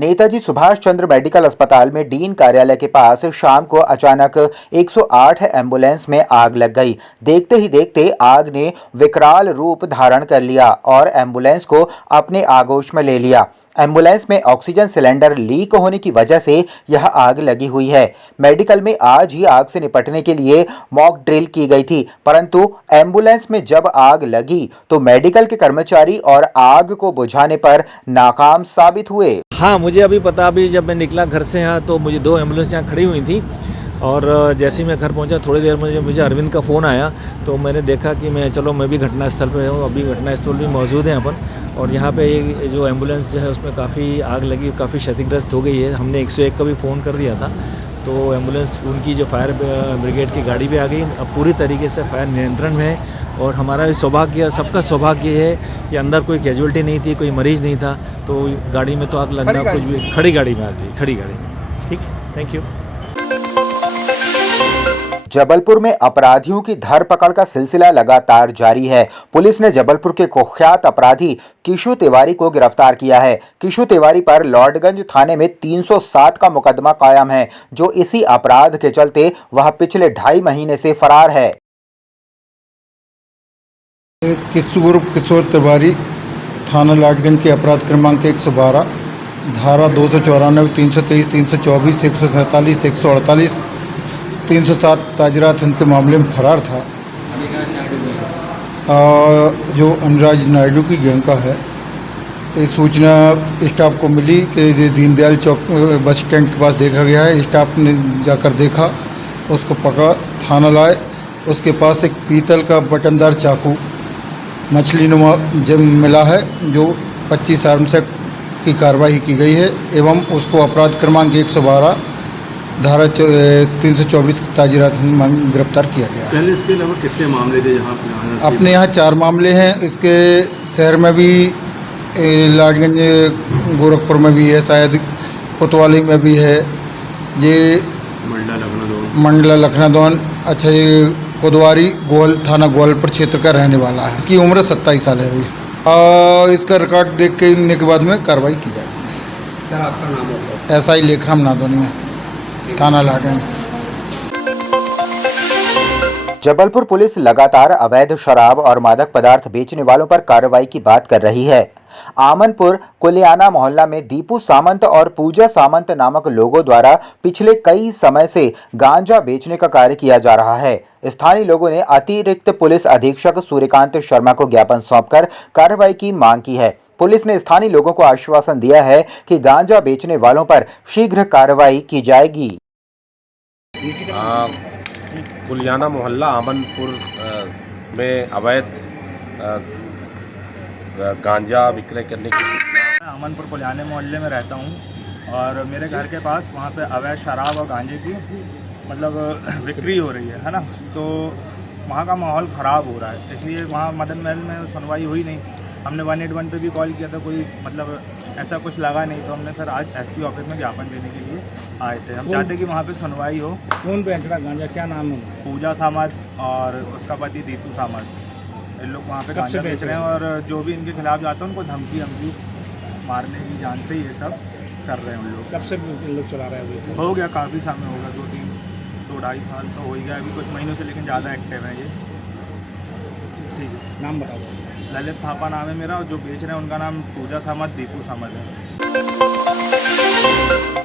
Netaji Subhash Chandra medical अस्पताल में dean कार्यालय के पास शाम को अचानक 108 एम्बुलेंस में आग लग गई। देखते ही देखते आग ने विकराल रूप धारण कर लिया और एम्बुलेंस को अपने आगोश में ले लिया। एम्बुलेंस में ऑक्सीजन सिलेंडर लीक होने की वजह से यह आग लगी हुई है। मेडिकल में आज ही आग से निपटने के लिए मॉक ड्रिल की गई थी, परंतु एम्बुलेंस में जब आग लगी तो मेडिकल के कर्मचारी और आग को बुझाने पर नाकाम साबित हुए। हाँ, मुझे अभी पता, अभी जब मैं निकला घर से यहाँ तो मुझे 2 एम्बुलेंस यहाँ खड़ी हुई थी और जैसे ही मैं घर पहुँचा थोड़ी देर में मुझे अरविंद का फ़ोन आया तो मैंने देखा कि मैं भी घटनास्थल पे हूँ। अभी घटनास्थल भी मौजूद हैं अपन, और यहाँ पे जो एम्बुलेंस जो है उसमें काफ़ी आग लगी, काफ़ी क्षतिग्रस्त हो गई है। हमने 101 का भी फ़ोन कर दिया था, तो एम्बुलेंस उनकी जो फायर ब्रिगेड की गाड़ी भी आ गई। अब पूरी तरीके से फायर नियंत्रण में है और हमारा सौभाग्य, सबका सौभाग्य है कि अंदर कोई कैजुअल्टी नहीं थी, कोई मरीज़ नहीं था। तो गाड़ी में तो आग लगना कुछ भी, खड़ी गाड़ी में आग लगी, खड़ी गाड़ी में। ठीक, थैंक यू। जबलपुर में अपराधियों की धरपकड़ का सिलसिला लगातार जारी है। पुलिस ने जबलपुर के कुख्यात अपराधी किशु तिवारी को गिरफ्तार किया है। किशु तिवारी पर लॉर्डगंज थाने में 307 का मुकदमा कायम है, जो इसी अपराध के चलते वह पिछले 2.5 महीने से फरार है। किशोर तिवारी थाना लॉर्डगंज के अपराध क्रमांक 112 धारा 294, 323, 324, 147, 148, 307 ताजरात हिंद के मामले में फरार था। जो अनुराज नायडू की गैंग का है। ये सूचना स्टाफ को मिली कि ये दीनदयाल चौक बस स्टैंड के पास देखा गया है। स्टाफ ने जाकर देखा, उसको पकड़ा, थाना लाए। उसके पास एक पीतल का बटनदार चाकू मछली नुमा जब मिला है, जो 25 आर्म्स की कार्रवाई की गई है एवं उसको अपराध क्रमांक 112 धारा 324 ताजीरात में गिरफ्तार किया गया। पहले इसके अलावा कितने मामले थे यहाँ पे? अपने यहाँ 4 मामले हैं। इसके शहर में भी, लाडगंज गोरखपुर में भी है, शायद कोतवाली में भी है, ये मंडला लखनऊ। अच्छा, ये कोतवाली थाना ग्वालपुर क्षेत्र का रहने वाला है। इसकी उम्र 27 साल है अभी। इसका रिकॉर्ड देख के बाद में कार्रवाई की जाएगी। सर, आपका नाम होगा? SI लेखराम नादोनी, थाना लाडगंज। जबलपुर पुलिस लगातार अवैध शराब और मादक पदार्थ बेचने वालों पर कार्रवाई की बात कर रही है। आमनपुर कुलियाना मोहल्ला में दीपू सामंत और पूजा सामंत नामक लोगों द्वारा पिछले कई समय से गांजा बेचने का कार्य किया जा रहा है। स्थानीय लोगों ने अतिरिक्त पुलिस अधीक्षक सूर्यकांत शर्मा को ज्ञापन सौंपकर कार्रवाई की मांग की है। पुलिस ने स्थानीय लोगों को आश्वासन दिया है कि गांजा बेचने वालों पर शीघ्र कार्रवाई की जाएगी। कुलियाना मोहल्ला आमनपुर में अवैध गांजा विक्रय करने की सूचना। आमनपुर कुलियाना मोहल्ले में रहता हूँ और मेरे घर के पास वहाँ पे अवैध शराब और गांजे की बिक्री हो रही है ना। तो वहाँ का माहौल ख़राब हो रहा है, इसलिए वहाँ मदन महल में सुनवाई हुई नहीं। हमने 181 पे भी कॉल किया था, कोई ऐसा कुछ लगा नहीं। तो हमने सर आज SP ऑफिस में ज्ञापन देने के लिए आए थे। हम चाहते कि वहाँ पे सुनवाई हो। कौन बेच रहा गांजा, क्या नाम है? पूजा सामंत और उसका पति दीपू सामंत। इन लोग वहाँ पे गांजा बेच रहे हैं और जो भी इनके खिलाफ जाता है उनको धमकी मारने की, जान से ये सब कर रहे हैं उन लोग। कब से लोग चला रहे हैं? हो गया काफ़ी समय, होगा 2-2.5 साल तो हो ही गया अभी कुछ महीनों से, लेकिन ज़्यादा एक्टिव है ये। ठीक है सर, नाम बताओ। ललित थापा नाम है मेरा, और जो बेच रहे हैं उनका नाम पूजा सामंत, दीपू सामंत है।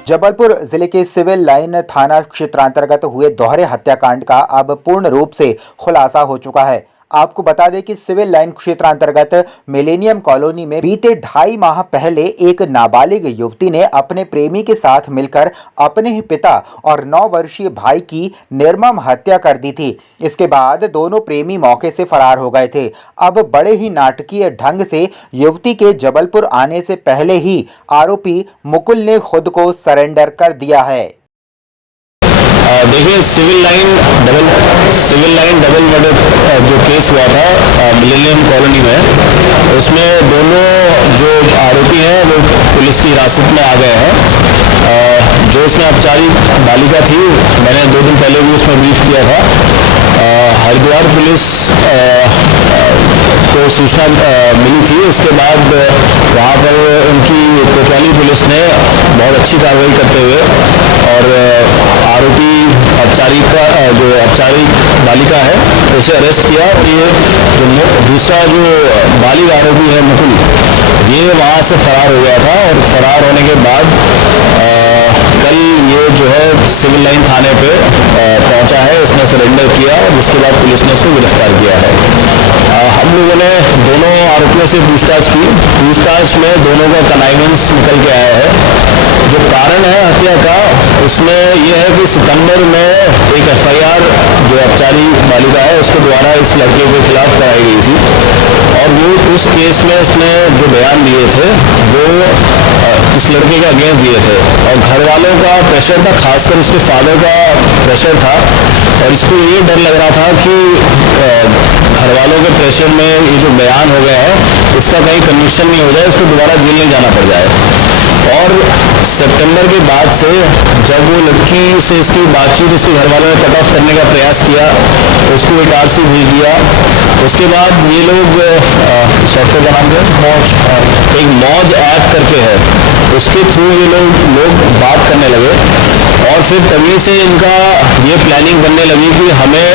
जबलपुर जिले के सिविल लाइन थाना क्षेत्रांतर्गत हुए दोहरे हत्याकांड का अब पूर्ण रूप से खुलासा हो चुका है। आपको बता दें कि सिविल लाइन क्षेत्रांतर्गत मिलेनियम कॉलोनी में बीते 2.5 माह पहले एक नाबालिग युवती ने अपने प्रेमी के साथ मिलकर अपने ही पिता और 9 वर्षीय भाई की निर्मम हत्या कर दी थी। इसके बाद दोनों प्रेमी मौके से फरार हो गए थे। अब बड़े ही नाटकीय ढंग से युवती के जबलपुर आने से पहले ही आरोपी मुकुल ने खुद को सरेंडर कर दिया है। देखिए, सिविल लाइन डबल मर्डर जो केस हुआ था मिलेनियम कॉलोनी में, उसमें दोनों जो आरोपी हैं वो पुलिस की हिरासत में आ गए हैं। जो उसमें अपचारिक बालिका थी, मैंने 2 दिन पहले भी उसमें ब्रीफ किया था। हरिद्वार पुलिस को सूचना मिली थी, उसके बाद वहाँ पर उनकी कोतवाली पुलिस पुलिस ने बहुत अच्छी कार्रवाई करते हुए और आरोपी औपचारिक बालिका है उसे अरेस्ट किया। और ये जो दूसरा जो बालिग आरोपी है मुकुल, ये वहाँ से फरार हो गया था और फरार होने के बाद कल ये जो है सिविल लाइन थाने पे पहुंचा है, इसने सरेंडर किया और उसके बाद पुलिस ने उसको गिरफ्तार किया है। हम लोगों ने दोनों आरोपियों से पूछताछ की। पूछताछ में दोनों का कनाइवेंस निकल के आया है। जो कारण है हत्या का उसमें यह है कि सितंबर में एक FIR जो औपचारिक बालिका है उसके द्वारा इस लड़के के खिलाफ कराई गई थी और वो उस केस में उसने जो बयान दिए थे वो इस लड़के के अगेंस्ट दिए थे और घर वालों का प्रेशर था, खासकर उसके फादर का प्रेशर था और इसको ये डर लग रहा था कि घर वालों के प्रेशर में ये जो बयान हो गया है इसका कहीं कन्विक्शन नहीं हो जाए, इसको दोबारा जेल नहीं जाना पड़ जाए। और सितंबर के बाद से जब वो लड़की से इसकी बातचीत इसके घर वालों ने कट ऑफ करने का प्रयास किया, उसको एक RC भेज दिया। उसके बाद ये लोग सॉफ्टवेयर का नाम क्या, एक मौज ऐप करके है, उसके थ्रू ये लोग बात करने लगे और फिर तभी से इनका ये प्लानिंग बनने लगी कि हमें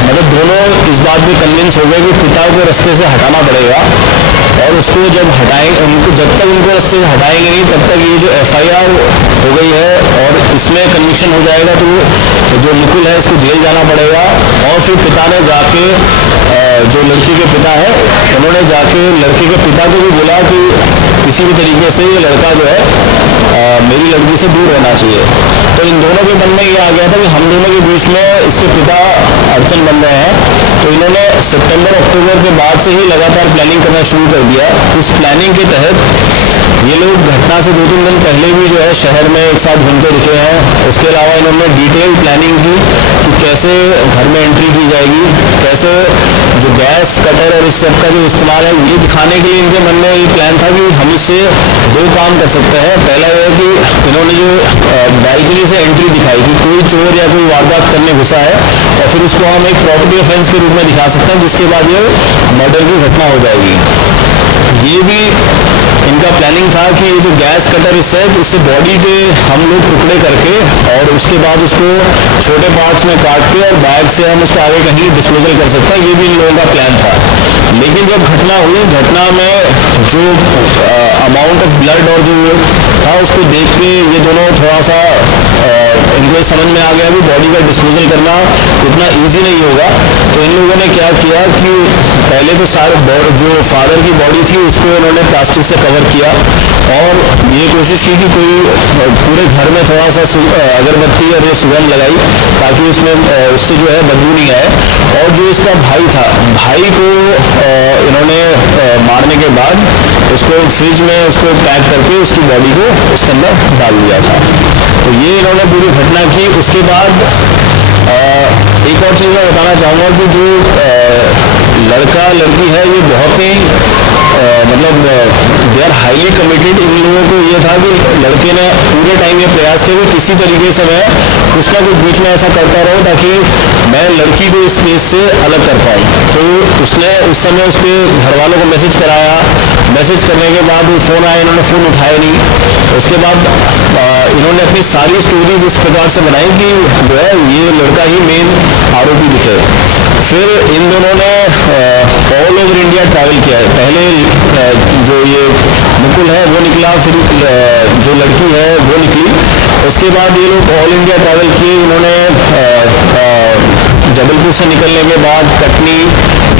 मतलब दोनों इस बात में कन्विंस हो गए कि पिता को रास्ते से हटाना पड़ेगा और उसको जब हटाएंगे जब तक उनको रास्ते से हटाएंगे नहीं तब तक ये जो FIR हो गई है और इसमें कन्विक्शन हो जाएगा तो जो मुकुल है इसको जेल जाना पड़ेगा। और फिर पिता ने जाके जो लड़की के पिता है उन्होंने जाके लड़के के पिता को भी बोला कि किसी भी तरीके से ये लड़का जो है मेरी लड़की से दूर रहना चाहिए। तो इन दोनों के मन में ये आ गया था कि हम दोनों के बीच में इसके पिता अड़चन बन रहे हैं, तो इन्होंने सितंबर अक्टूबर के बाद से ही लगातार प्लानिंग करना शुरू कर दिया। इस प्लानिंग के तहत ये लोग घटना से 2-3 दिन पहले भी जो है शहर में एक साथ घूमते दिखे हैं। उसके अलावा इन्होंने डिटेल प्लानिंग की कि कैसे घर में एंट्री की जाएगी, कैसे जो गैस कटर और इस सब का जो इस्तेमाल है ये दिखाने के लिए इनके मन में ये प्लान था कि हम इससे 2 काम कर सकते हैं। पहला यह कि इन्होंने जो बैल्कनी से एंट्री दिखाई कि कोई चोर या कोई वारदात करने घुसा है और फिर उसको हम एक प्रॉपर्टी ऑफेंस के रूप में दिखा सकते हैं, जिसके बाद ये मर्डर की घटना हो जाएगी। ये भी इनका प्लानिंग था कि ये जो गैस कटर है तो इससे बॉडी के हम लोग टुकड़े करके और उसके बाद उसको छोटे पार्ट्स में काट के और बैग से हम उसको आगे कहीं डिस्पोजल कर सकते हैं, ये भी इन लोगों का प्लान था। लेकिन जब घटना हुई, घटना में जो अमाउंट ऑफ ब्लड और जो था उसको देख के ये दोनों थोड़ा सा इनको समझ में आ गया कि बॉडी का डिस्पोजल करना उतना ईजी नहीं होगा। तो इन लोगों ने क्या किया कि पहले तो सारे जो फादर की बॉडी थी उसको इन्होंने प्लास्टिक से कवर किया और ये कोशिश की कि कोई पूरे घर में थोड़ा सा अगरबत्ती और ये सुगंध लगाई ताकि उसमें उससे जो है बदबू नहीं आए। और जो इसका भाई था, भाई को इन्होंने मारने के बाद उसको फ्रिज में उसको पैक करके उसकी बॉडी को उसके अंदर डाल दिया था। तो ये इन्होंने पूरी घटना की। उसके बाद एक और चीज़ मैं बताना चाहूँगा कि जो लड़का लड़की है ये बहुत ही मतलब दे आर हाईली कमिटेड। इन लोगों को ये था कि लड़के ने पूरे टाइम ये प्रयास किया कि किसी तरीके से मैं कुछ ना कुछ बीच में ऐसा करता रहूं ताकि मैं लड़की को इस केस से अलग कर पाऊँ। तो उसने उस समय उसके घर वालों को मैसेज कराया। मैसेज करने के बाद वो फ़ोन आया, इन्होंने फ़ोन उठाया नहीं। उसके बाद इन्होंने अपनी सारी स्टोरीज इस प्रकार से बनाई कि जो है ये लड़का ही मेन आरोपी दिखे। फिर इन दोनों ने ऑल ओवर इंडिया ट्रैवल किया है। पहले जो ये मुकुल है वो निकला, फिर जो लड़की है वो निकली। उसके बाद ये लोग ऑल इंडिया ट्रैवल किए। इन्होंने जबलपुर से निकलने के बाद कटनी,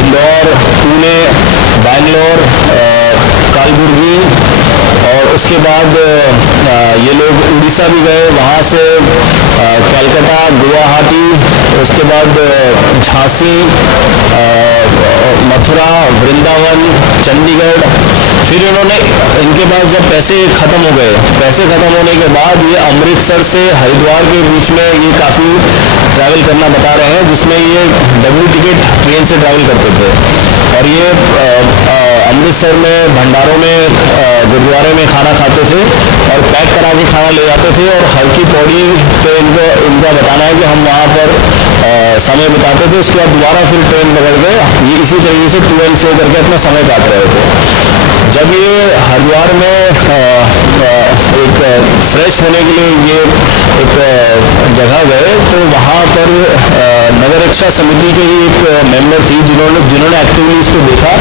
इंदौर, पुणे, बैंगलोर, कालबुर्गी और उसके बाद ये लोग उड़ीसा भी गए, वहाँ से कलकत्ता, गुवाहाटी, उसके बाद झांसी, मथुरा, वृंदावन, चंडीगढ़। फिर इन्होंने इनके पास जब पैसे ख़त्म हो गए, पैसे ख़त्म होने के बाद ये अमृतसर से हरिद्वार के बीच में ये काफ़ी ट्रैवल करना बता रहे हैं, जिसमें ये डबल टिकट ट्रेन से ट्रैवल करते थे। और ये अमृतसर में भंडारों में गुरुद्वारे में खाना खाते थे और पैक करा के खाना ले जाते थे। और हल्की पौड़ी पे इनका बताना है कि हम वहाँ पर समय बिताते थे। उसके बाद दोबारा फिर ट्रेन पकड़ के ये इसी तरीके से टू एंड फ्रो करके अपना समय काट रहे थे। जब ये हरिद्वार में फ्रेश होने के लिए ये एक जगह गए, तो वहाँ पर नगर रक्षा समिति के ही एक मेंबर थी जिन्होंने एक्टिवली इसको देखा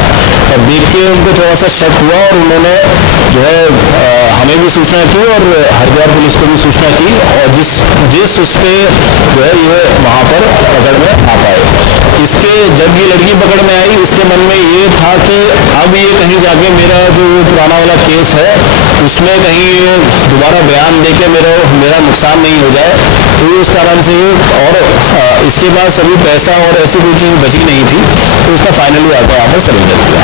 और देख के उनको थोड़ा सा शक हुआ और उन्होंने जो है हमें भी सूचना की और हरिद्वार पुलिस को भी सूचना की और जिस उस पे जो है ये वहाँ पर पकड़ में आ पाए। इसके जब ये लड़की पकड़ में आई, इसके मन में ये था कि अब ये कहीं जाके मेरा जो पुराना वाला केस है उसमें कहीं ये दोबारा बयान दे के मेरा नुकसान नहीं हो जाए, तो उस कारण से और इसके पास अभी पैसा और ऐसी कोई चीज़ बची नहीं थी, तो उसका फाइनली आकर यहाँ पर सरेंडर किया।